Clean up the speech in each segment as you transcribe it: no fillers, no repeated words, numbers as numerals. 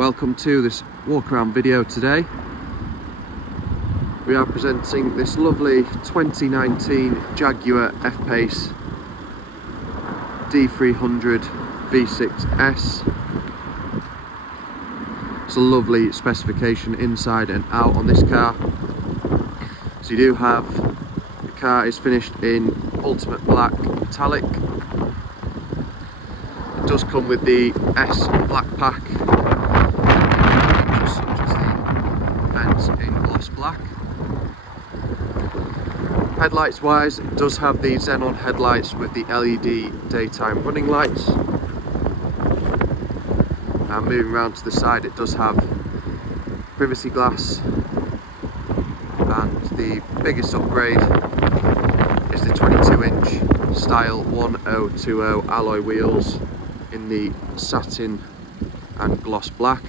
Welcome to this walk around video today. We are presenting this lovely 2019 Jaguar F-Pace D300 V6S. It's a lovely specification inside and out on this car. So you do have, the car is finished in ultimate black metallic. It does come with the S black pack, such as the vents in gloss black. Headlights wise, it does have the xenon headlights with the LED daytime running lights. And moving around to the side, it does have privacy glass, and the biggest upgrade is the 22-inch style 1020 alloy wheels in the satin and gloss black.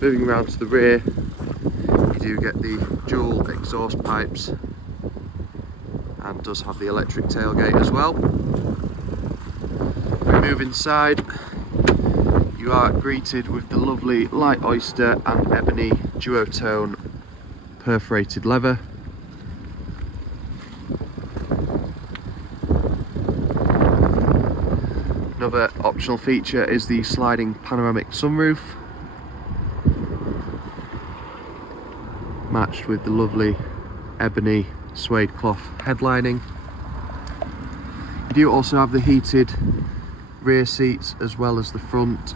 Moving around to the rear, you do get the dual exhaust pipes and does have the electric tailgate as well. If we move inside, you are greeted with the lovely light oyster and ebony duotone perforated leather. Another optional feature is the sliding panoramic sunroof, matched with the lovely ebony suede cloth headlining. You do also have the heated rear seats as well as the front.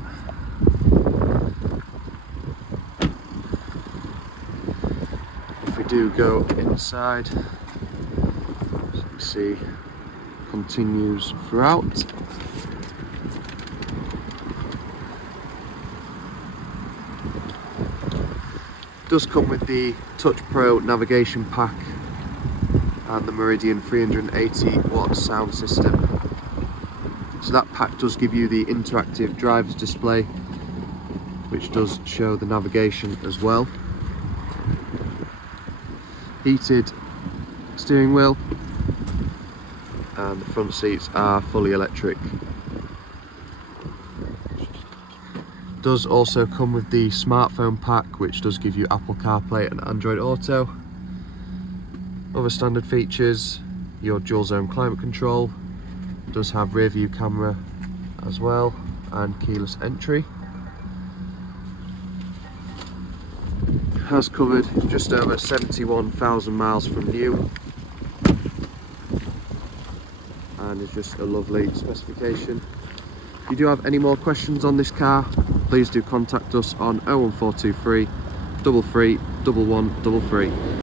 If we do go inside, as you can see, continues throughout. Does come with the Touch Pro navigation pack and the Meridian 380 watt sound system. So that pack does give you the interactive driver's display, which does show the navigation as well. Heated steering wheel, and the front seats are fully electric. Does also come with the smartphone pack, which does give you Apple CarPlay and Android Auto. Other standard features, your dual zone climate control, does have rear view camera as well, and keyless entry. Has covered just over 71,000 miles from new, and is just a lovely specification. If you do have any more questions on this car, please do contact us on 01423 33 1133.